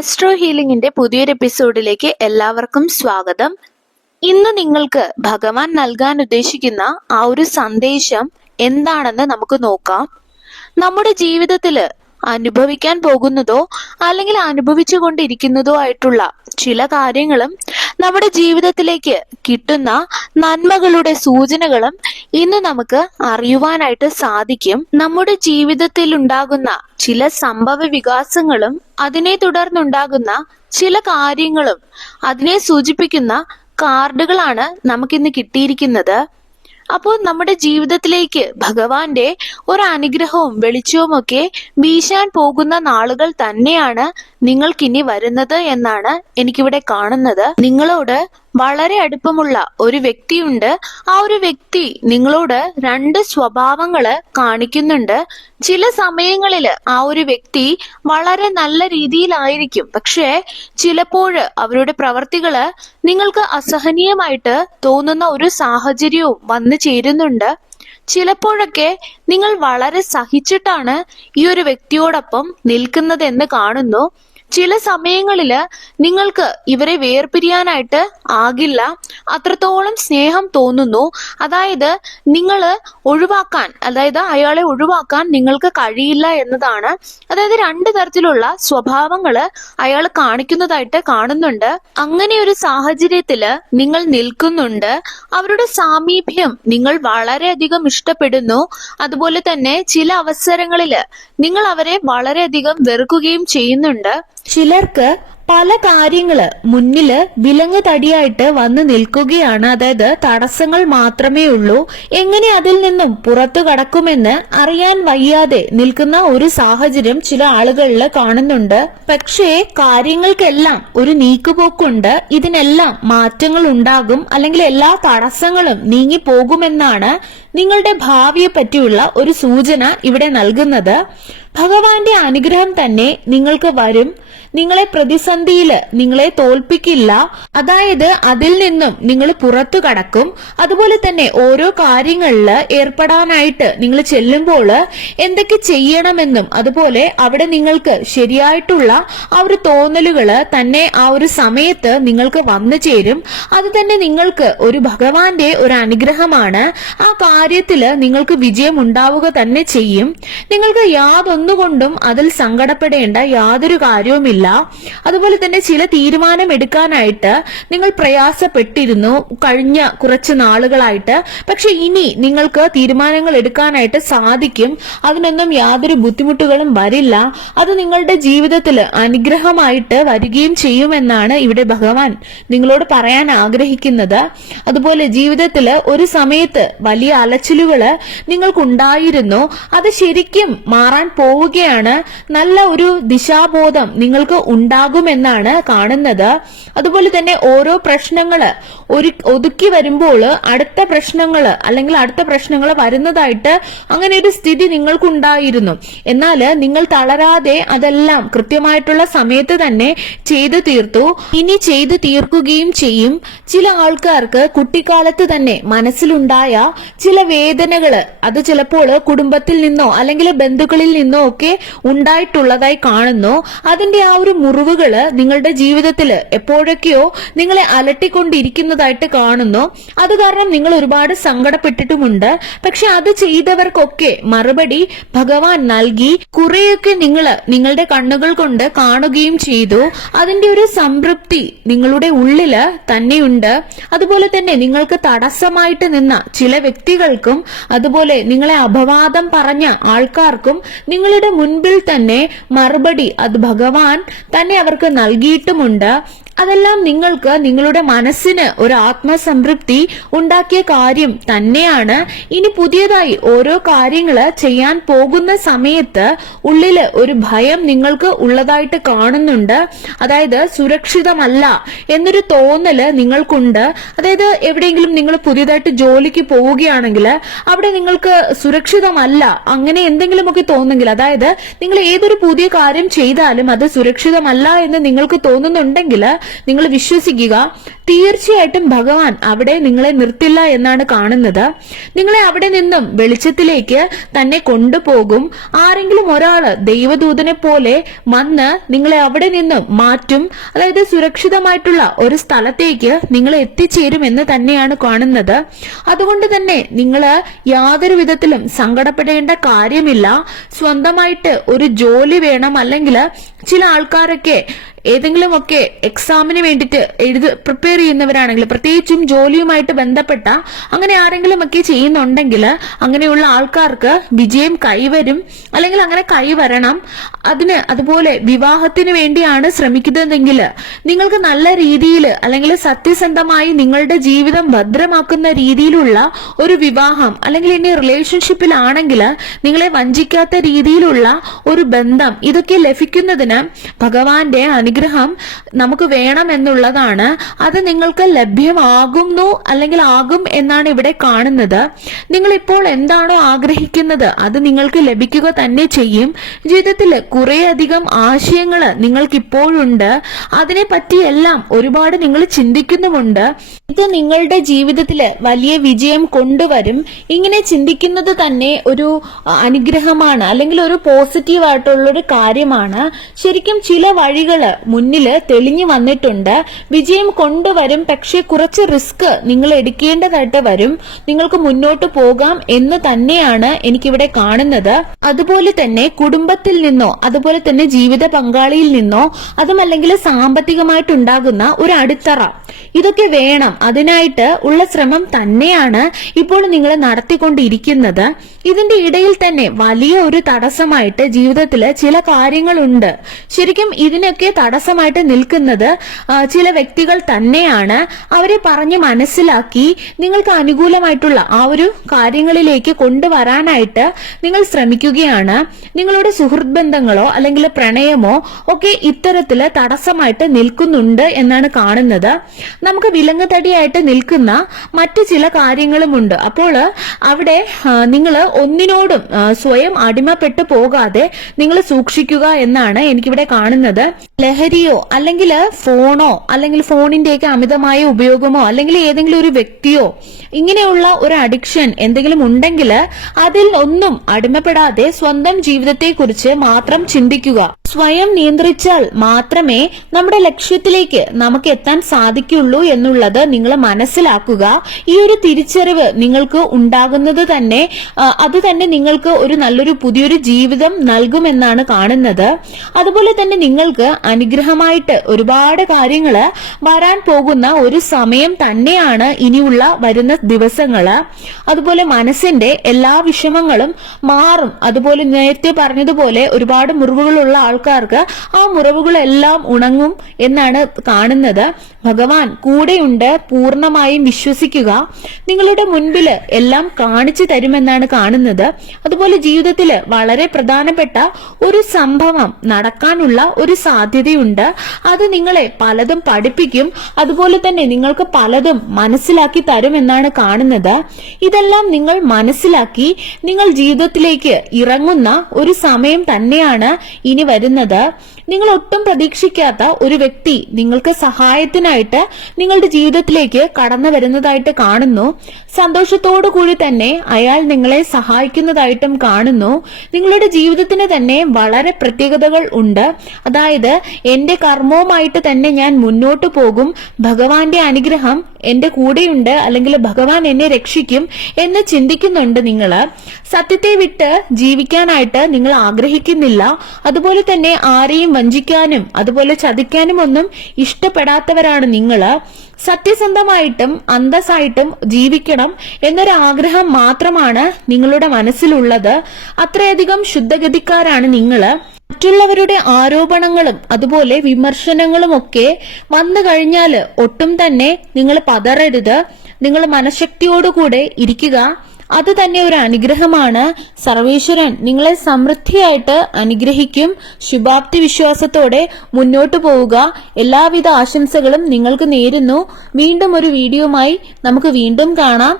Astro ഹീലിംഗിന്റെ പുതിയൊരു എപ്പിസോഡിലേക്ക് എല്ലാവർക്കും സ്വാഗതം. ഇന്ന് നിങ്ങൾക്ക് ഭഗവാൻ നൽകാൻ ഉദ്ദേശിക്കുന്ന ആ ഒരു സന്ദേശം എന്താണെന്ന് നമുക്ക് നോക്കാം. നമ്മുടെ ജീവിതത്തില് അനുഭവിക്കാൻ പോകുന്നതോ അല്ലെങ്കിൽ അനുഭവിച്ചു കൊണ്ടിരിക്കുന്നതോ ആയിട്ടുള്ള ചില കാര്യങ്ങളും നമ്മുടെ ജീവിതത്തിലേക്ക് കിട്ടുന്ന നന്മകളുടെ സൂചനകളും ഇന്ന് നമുക്ക് അറിയുവാനായിട്ട് സാധിക്കും. നമ്മുടെ ജീവിതത്തിൽ ഉണ്ടാകുന്ന ചില സംഭവ വികാസങ്ങളും അതിനെ തുടർന്നുണ്ടാകുന്ന ചില കാര്യങ്ങളും അതിനെ സൂചിപ്പിക്കുന്ന കാർഡുകളാണ് നമുക്കിന്ന് കിട്ടിയിരിക്കുന്നത്. അപ്പോൾ നമ്മുടെ ജീവിതത്തിലേക്ക് ഭഗവാന്റെ ഒരു അനുഗ്രഹവും വെളിച്ചവും ഒക്കെ വീശാൻ പോകുന്ന നാളുകൾ തന്നെയാണ് നിങ്ങൾക്കിനി വരുന്നത് എന്നാണ് എനിക്കിവിടെ കാണുന്നത്. നിങ്ങളോട് വളരെ അടുപ്പമുള്ള ഒരു വ്യക്തിയുണ്ട്. ആ ഒരു വ്യക്തി നിങ്ങളോട് രണ്ട് സ്വഭാവങ്ങള് കാണിക്കുന്നുണ്ട്. ചില സമയങ്ങളില് ആ ഒരു വ്യക്തി വളരെ നല്ല രീതിയിലായിരിക്കും, പക്ഷേ ചിലപ്പോൾ അവരുടെ പ്രവർത്തികള് നിങ്ങൾക്ക് അസഹനീയമായിട്ട് തോന്നുന്ന ഒരു സാഹചര്യവും വന്നു ചേരുന്നുണ്ട്. ചിലപ്പോഴൊക്കെ നിങ്ങൾ വളരെ സഹിച്ചിട്ടാണ് ഈ ഒരു വ്യക്തിയോടൊപ്പം നിൽക്കുന്നതെന്ന് കാണുന്നു. ചില സമയങ്ങളില് നിങ്ങൾക്ക് ഇവരെ വേർപിരിയാനായിട്ട് ആകില്ല, അത്രത്തോളം സ്നേഹം തോന്നുന്നു. അതായത് അയാളെ ഒഴിവാക്കാൻ നിങ്ങൾക്ക് കഴിയില്ല എന്നതാണ്. അതായത് രണ്ട് തരത്തിലുള്ള സ്വഭാവങ്ങള് അയാൾ കാണിക്കുന്നതായിട്ട് കാണുന്നുണ്ട്. അങ്ങനെ ഒരു സാഹചര്യത്തില് നിങ്ങൾ നിൽക്കുന്നുണ്ട്. അവരുടെ സാമീപ്യം നിങ്ങൾ വളരെയധികം ഇഷ്ടപ്പെടുന്നു. അതുപോലെ തന്നെ ചില അവസരങ്ങളില് നിങ്ങൾ അവരെ വളരെയധികം വെറുക്കുകയും ചെയ്യുന്നുണ്ട്. ചിലർക്ക് പല കാര്യങ്ങള് മുന്നില് വിലങ്ങ് തടിയായിട്ട് വന്ന് നിൽക്കുകയാണ്. അതായത് തടസ്സങ്ങൾ മാത്രമേ ഉള്ളൂ. എങ്ങനെ അതിൽ നിന്നും പുറത്തു കടക്കുമെന്ന് അറിയാൻ വയ്യാതെ നിൽക്കുന്ന ഒരു സാഹചര്യം ചില ആളുകളിൽ കാണുന്നുണ്ട്. പക്ഷേ കാര്യങ്ങൾക്കെല്ലാം ഒരു നീക്കുപോക്കുണ്ട്. ഇതിനെല്ലാം മാറ്റങ്ങൾ ഉണ്ടാകും, അല്ലെങ്കിൽ എല്ലാ തടസ്സങ്ങളും നീങ്ങി പോകുമെന്നാണ് നിങ്ങളുടെ ഭാവിയെ പറ്റിയുള്ള ഒരു സൂചന ഇവിടെ നൽകുന്നത്. ഭഗവാന്റെ അനുഗ്രഹം തന്നെ നിങ്ങൾക്ക് വരും. നിങ്ങളെ പ്രതിസന്ധിയില് നിങ്ങളെ തോൽപ്പിക്കില്ല. അതായത് അതിൽ നിന്നും നിങ്ങൾ പുറത്തു കടക്കും. അതുപോലെ തന്നെ ഓരോ കാര്യങ്ങളില് ഏർപ്പെടാനായിട്ട് നിങ്ങൾ ചെല്ലുമ്പോൾ എന്തൊക്കെ ചെയ്യണമെന്നും അതുപോലെ അവിടെ നിങ്ങൾക്ക് ശരിയായിട്ടുള്ള ആ ഒരു തോന്നലുകള് തന്നെ ആ ഒരു സമയത്ത് നിങ്ങൾക്ക് വന്നു ചേരും. അത് തന്നെ നിങ്ങൾക്ക് ഒരു ഭഗവാന്റെ ഒരു അനുഗ്രഹമാണ്. ആ കാര്യത്തില് നിങ്ങൾക്ക് വിജയം ഉണ്ടാവുക തന്നെ ചെയ്യും. നിങ്ങൾക്ക് യാതൊന്നുകൊണ്ടും അതിൽ സങ്കടപ്പെടേണ്ട യാതൊരു കാര്യവുമില്ല. അതുപോലെ തന്നെ ചില തീരുമാനം എടുക്കാനായിട്ട് നിങ്ങൾ പ്രയാസപ്പെട്ടിരുന്നു കഴിഞ്ഞ കുറച്ച് നാളുകളായിട്ട്. പക്ഷെ ഇനി നിങ്ങൾക്ക് തീരുമാനങ്ങൾ എടുക്കാനായിട്ട് സാധിക്കും. അതിനൊന്നും യാതൊരു ബുദ്ധിമുട്ടുകളും വരില്ല. അത് നിങ്ങളുടെ ജീവിതത്തിൽ അനുഗ്രഹമായിട്ട് വരികയും ചെയ്യുമെന്നാണ് ഇവിടെ ഭഗവാൻ നിങ്ങളോട് പറയാൻ ആഗ്രഹിക്കുന്നത്. അതുപോലെ ജീവിതത്തിൽ ഒരു സമയത്ത് വലിയ അലച്ചിലുകള് നിങ്ങൾക്കുണ്ടായിരുന്നു. അത് ശരിക്കും മാറാൻ പോവുകയാണ്. നല്ല ഒരു ദിശാബോധം നിങ്ങൾക്ക് ഉണ്ടാകുമെന്നാണ് കാണുന്നത്. അതുപോലെ തന്നെ ഓരോ പ്രശ്നങ്ങള് ഒതുക്കി വരുമ്പോൾ അടുത്ത പ്രശ്നങ്ങൾ വരുന്നതായിട്ട് അങ്ങനെ ഒരു സ്ഥിതി നിങ്ങൾക്കുണ്ടായിരുന്നു. എന്നാൽ നിങ്ങൾ തളരാതെ അതെല്ലാം കൃത്യമായിട്ടുള്ള സമയത്ത് തന്നെ ചെയ്തു തീർത്തു. ഇനി ചെയ്തു തീർക്കുകയും ചെയ്യും. ചില ആൾക്കാർക്ക് കുട്ടിക്കാലത്ത് തന്നെ മനസ്സിലുണ്ടായ ചില വേദനകള് അത് ചിലപ്പോൾ കുടുംബത്തിൽ നിന്നോ അല്ലെങ്കിൽ ബന്ധുക്കളിൽ നിന്നോ ഒക്കെ ഉണ്ടായിട്ടുള്ളതായി കാണുന്നു. അതിന്റെ ആ ഒരു മുറിവുകള് നിങ്ങളുടെ ജീവിതത്തിൽ എപ്പോഴൊക്കെയോ നിങ്ങളെ അലട്ടിക്കൊണ്ടിരിക്കുന്നതായിട്ട് കാണുന്നു. അത് കാരണം നിങ്ങൾ ഒരുപാട് സങ്കടപ്പെട്ടിട്ടുമുണ്ട്. പക്ഷെ അത് ചെയ്തവർക്കൊക്കെ മറുപടി ഭഗവാൻ നൽകി. കുറെയൊക്കെ നിങ്ങളുടെ കണ്ണുകൾ കൊണ്ട് കാണുകയും ചെയ്തു. അതിന്റെ ഒരു സംതൃപ്തി നിങ്ങളുടെ ഉള്ളില് തന്നെയുണ്ട്. അതുപോലെ തന്നെ നിങ്ങൾക്ക് തടസ്സമായിട്ട് നിന്ന ചില വ്യക്തികൾക്കും അതുപോലെ നിങ്ങളെ അപവാദം പറഞ്ഞ ആൾക്കാർക്കും നിങ്ങളുടെ മുൻപിൽ തന്നെ മറുപടി അത് ഭഗവാൻ തന്നെ അവർക്ക് നൽകിയിട്ടുമുണ്ട്. അതെല്ലാം നിങ്ങൾക്ക് നിങ്ങളുടെ മനസ്സിന് ഒരു ആത്മസംതൃപ്തി ഉണ്ടാക്കിയ കാര്യം തന്നെയാണ്. ഇനി പുതിയതായി ഓരോ കാര്യങ്ങള് ചെയ്യാൻ പോകുന്ന സമയത്ത് ഉള്ളില് ഒരു ഭയം നിങ്ങൾക്ക് ഉള്ളതായിട്ട് കാണുന്നുണ്ട്. അതായത് സുരക്ഷിതമല്ല എന്നൊരു തോന്നല് നിങ്ങൾക്കുണ്ട്. അതായത് എവിടെയെങ്കിലും നിങ്ങൾ പുതിയതായിട്ട് ജോലിക്ക് പോവുകയാണെങ്കിൽ അവിടെ നിങ്ങൾക്ക് സുരക്ഷിതമല്ല അങ്ങനെ എന്തെങ്കിലുമൊക്കെ തോന്നുന്നെങ്കിൽ, അതായത് നിങ്ങൾ ഏതൊരു പുതിയ കാര്യം ചെയ്താലും അത് സുരക്ഷിതമല്ല എന്ന് നിങ്ങൾക്ക് തോന്നുന്നുണ്ടെങ്കിൽ നിങ്ങൾ വിശ്വസിക്കുക, തീർച്ചയായിട്ടും ഭഗവാൻ അവിടെ നിങ്ങളെ നിർത്തില്ല എന്നാണ് കാണുന്നത്. നിങ്ങളെ അവിടെ നിന്നും വെളിച്ചത്തിലേക്ക് തന്നെ കൊണ്ടുപോകും. ആരെങ്കിലും ഒരാള് ദൈവദൂതനെ പോലെ വന്ന് നിങ്ങളെ അവിടെ നിന്നും മാറ്റും. അതായത് സുരക്ഷിതമായിട്ടുള്ള ഒരു സ്ഥലത്തേക്ക് നിങ്ങൾ എത്തിച്ചേരും എന്ന് തന്നെയാണ് കാണുന്നത്. അതുകൊണ്ട് തന്നെ നിങ്ങൾ യാതൊരു വിധത്തിലും സങ്കടപ്പെടേണ്ട കാര്യമില്ല. സ്വന്തമായിട്ട് ഒരു ജോലി വേണം, അല്ലെങ്കിൽ ചില ആൾക്കാരൊക്കെ ഏതെങ്കിലുമൊക്കെ എക്സാമിന് വേണ്ടിയിട്ട് പ്രിപ്പയർ ചെയ്യുന്നവരാണെങ്കിൽ, പ്രത്യേകിച്ചും ജോലിയുമായിട്ട് ബന്ധപ്പെട്ട അങ്ങനെ ആരെങ്കിലും ഒക്കെ ചെയ്യുന്നുണ്ടെങ്കിൽ അങ്ങനെയുള്ള ആൾക്കാർക്ക് വിജയം കൈവരും, അല്ലെങ്കിൽ അങ്ങനെ കൈവരണം. അതുപോലെ വിവാഹത്തിന് വേണ്ടിയാണ് ശ്രമിക്കുന്നതെങ്കിൽ നിങ്ങൾക്ക് നല്ല രീതിയിൽ അല്ലെങ്കിൽ സത്യസന്ധമായി നിങ്ങളുടെ ജീവിതം ഭദ്രമാക്കുന്ന രീതിയിലുള്ള ഒരു വിവാഹം, അല്ലെങ്കിൽ ഇനി റിലേഷൻഷിപ്പിലാണെങ്കിൽ നിങ്ങളെ വഞ്ചിക്കാത്ത രീതിയിലുള്ള ഒരു ബന്ധം, ഇതൊക്കെ ലഭിക്കുന്നതിന് ഭഗവാന്റെ അനുഗ്രഹം നമുക്ക് വേണം എന്നുള്ളതാണ്. അത് നിങ്ങൾക്ക് ലഭ്യമാകുന്നു അല്ലെങ്കിൽ ആകും എന്നാണ് ഇവിടെ കാണുന്നത്. നിങ്ങൾ ഇപ്പോൾ എന്താണോ ആഗ്രഹിക്കുന്നത് അത് നിങ്ങൾക്ക് ലഭിക്കുക തന്നെ ചെയ്യും. ജീവിതത്തിൽ കുറേയധികം ആശയങ്ങൾ നിങ്ങൾക്ക് ഇപ്പോഴുണ്ട്. അതിനെ പറ്റിയെല്ലാം ഒരുപാട് നിങ്ങൾ ചിന്തിക്കുന്നുമുണ്ട്. ഇത് നിങ്ങളുടെ ജീവിതത്തിൽ വലിയ വിജയം കൊണ്ടുവരും. ഇങ്ങനെ ചിന്തിക്കുന്നത് തന്നെ ഒരു അനുഗ്രഹമാണ്, അല്ലെങ്കിൽ ഒരു പോസിറ്റീവ് ആയിട്ടുള്ളൊരു കാര്യമാണ്. ശരിക്കും ചില വഴികള് മുന്നില് തെളിഞ്ഞു വന്നിട്ടുണ്ട്. വിജയം കൊണ്ടുവരും, പക്ഷെ കുറച്ച് റിസ്ക് നിങ്ങൾ എടുക്കേണ്ടതായിട്ട് വരും. നിങ്ങൾക്ക് മുന്നോട്ട് പോകാം എന്ന് തന്നെയാണ് എനിക്കിവിടെ കാണുന്നത്. അതുപോലെ തന്നെ കുടുംബത്തിൽ നിന്നോ അതുപോലെ തന്നെ ജീവിത പങ്കാളിയിൽ നിന്നോ അതുമല്ലെങ്കിൽ സാമ്പത്തികമായിട്ടുണ്ടാകുന്ന ഒരു അടിത്തറ, ഇതൊക്കെ വേണം. അതിനായിട്ട് ഉള്ള ശ്രമം തന്നെയാണ് ഇപ്പോൾ നിങ്ങൾ നടത്തിക്കൊണ്ടിരിക്കുന്നത്. ഇതിന്റെ ഇടയിൽ തന്നെ വലിയ ഒരു തടസ്സമായിട്ട് ജീവിതത്തിൽ ചില കാര്യങ്ങളുണ്ട്. ശരിക്കും ഇതിനൊക്കെ തടസ്സമായിട്ട് നിൽക്കുന്നത് ചില വ്യക്തികൾ തന്നെയാണ്. അവരെ പറഞ്ഞ് മനസ്സിലാക്കി നിങ്ങൾക്ക് അനുകൂലമായിട്ടുള്ള ആ ഒരു കാര്യങ്ങളിലേക്ക് കൊണ്ടുവരാനായിട്ട് നിങ്ങൾ ശ്രമിക്കുകയാണ്. നിങ്ങളുടെ സുഹൃത്ത് ബന്ധങ്ങളോ അല്ലെങ്കിൽ പ്രണയമോ ഒക്കെ ഇത്തരത്തില് തടസ്സമായിട്ട് നിൽക്കുന്നുണ്ട് എന്നാണ് കാണുന്നത്. നമുക്ക് വിലങ്ങുതടിയായിട്ട് നിൽക്കുന്ന മറ്റു ചില കാര്യങ്ങളുമുണ്ട്. അപ്പോൾ അവിടെ നിങ്ങൾ ഒന്നിനോടും സ്വയം അടിമപ്പെട്ടു പോകാതെ നിങ്ങൾ സൂക്ഷിക്കുക എന്നാണ് എനിക്കിവിടെ കാണുന്നത്. ലഹരിയോ അല്ലെങ്കിൽ ഫോണോ അല്ലെങ്കിൽ ഫോണിന്റെയൊക്കെ അമിതമായ ഉപയോഗമോ അല്ലെങ്കിൽ ഏതെങ്കിലും ഒരു വ്യക്തിയോ ഇങ്ങനെയുള്ള ഒരു അഡിക്ഷൻ എന്തെങ്കിലും ഉണ്ടെങ്കിൽ അതിൽ ഒന്നും അടിമപ്പെടാതെ സ്വന്തം ജീവിതത്തെക്കുറിച്ച് മാത്രം ചിന്തിക്കുക. സ്വയം നിയന്ത്രിച്ചാൽ മാത്രമേ നമ്മുടെ ലക്ഷ്യത്തിലേക്ക് നമുക്ക് എത്താൻ സാധിക്കുള്ളൂ എന്നുള്ളത് നിങ്ങൾ മനസ്സിലാക്കുക. ഈ ഒരു തിരിച്ചറിവ് നിങ്ങൾക്ക് ഉണ്ടാകുന്നത് തന്നെ അത് തന്നെ നിങ്ങൾക്ക് ഒരു നല്ലൊരു പുതിയൊരു ജീവിതം നൽകുമെന്നാണ് കാണുന്നത്. അതുപോലെ തന്നെ നിങ്ങൾക്ക് അനുഗ്രഹമായിട്ട് ഒരുപാട് കാര്യങ്ങൾ വരാൻ പോകുന്ന ഒരു സമയം തന്നെയാണ് ഇനിയുള്ള വരുന്ന ദിവസങ്ങള്. അതുപോലെ മനസ്സിന്റെ എല്ലാ വിഷമങ്ങളും മാറും. അതുപോലെ നേരത്തെ പറഞ്ഞതുപോലെ ഒരുപാട് മുറിവുകളുള്ള ആൾക്കാർക്ക് ആ മുറിവുകളെല്ലാം ഉണങ്ങും എന്നാണ് കാണുന്നത്. ഭഗവാൻ കൂടെയുണ്ട്, പൂർണ്ണമായും വിശ്വസിക്കുക. നിങ്ങളുടെ മുൻപില് എല്ലാം കാണിച്ചു തരുമെന്നാണ് കാണുന്നത്. അതുപോലെ ജീവിതത്തില് വളരെ പ്രധാനപ്പെട്ട ഒരു സംഭവം നടക്കാനുള്ള ഒരു സാധ്യതയുണ്ട്. അത് നിങ്ങളെ പലതും പഠിപ്പിക്കും. അതുപോലെ തന്നെ നിങ്ങൾക്ക് പലതും മനസ്സിലാക്കി തരുമെന്നാണ് കാണുന്നത്. ഇതെല്ലാം നിങ്ങൾ മനസ്സിലാക്കി നിങ്ങൾ ജീവിതത്തിലേക്ക് ഇറങ്ങുന്ന ഒരു സമയം തന്നെയാണ് ഇനി വരുന്നത്. നിങ്ങൾ ഒട്ടും പ്രതീക്ഷിക്കാത്ത ഒരു വ്യക്തി നിങ്ങൾക്ക് സഹായത്തിനായിട്ട് നിങ്ങളുടെ ജീവിതത്തിലേക്ക് കടന്നു വരുന്നതായിട്ട് കാണുന്നു. സന്തോഷത്തോടു കൂടി തന്നെ അയാൾ നിങ്ങളെ സഹായിക്കുന്നതായിട്ടും കാണുന്നു. നിങ്ങളുടെ ജീവിതത്തിന് തന്നെ വളരെ പ്രത്യേകതകൾ ഉണ്ട്. അതായത് എന്റെ കർമ്മവുമായിട്ട് തന്നെ ഞാൻ മുന്നോട്ട് പോകും, ഭഗവാന്റെ അനുഗ്രഹം എന്റെ കൂടെയുണ്ട്, അല്ലെങ്കിൽ ഭഗവാൻ എന്നെ രക്ഷിക്കും എന്ന് ചിന്തിക്കുന്നുണ്ട്. നിങ്ങൾ സത്യത്തെ വിട്ട് ജീവിക്കാനായിട്ട് നിങ്ങൾ ആഗ്രഹിക്കുന്നില്ല. അതുപോലെ തന്നെ ആരെയും വഞ്ചിക്കാനും അതുപോലെ ചതിക്കാനും ഒന്നും ഇഷ്ടപ്പെടാത്തവരാണ് നിങ്ങൾ. സത്യസന്ധമായിട്ടും അന്തസ്സായിട്ടും ജീവിക്കണം എന്നൊരു ആഗ്രഹം മാത്രമാണ് നിങ്ങളുടെ മനസ്സിലുള്ളത്. അത്രയധികം ശുദ്ധഗതിക്കാരാണ് നിങ്ങൾ. മറ്റുള്ളവരുടെ ആരോപണങ്ങളും അതുപോലെ വിമർശനങ്ങളും ഒക്കെ വന്നു കഴിഞ്ഞാൽ ഒട്ടും തന്നെ നിങ്ങൾ പതറരുത്. നിങ്ങൾ മനഃശക്തിയോടുകൂടെ ഇരിക്കുക. അത് തന്നെ ഒരു അനുഗ്രഹമാണ്. സർവേശ്വരൻ നിങ്ങളെ സമൃദ്ധിയായിട്ട് അനുഗ്രഹിക്കും. ശുഭാപ്തി വിശ്വാസത്തോടെ മുന്നോട്ടു പോവുക. എല്ലാവിധ ആശംസകളും നിങ്ങൾക്ക് നേരുന്നു. വീണ്ടും ഒരു വീഡിയോയുമായി നമുക്ക് വീണ്ടും കാണാം.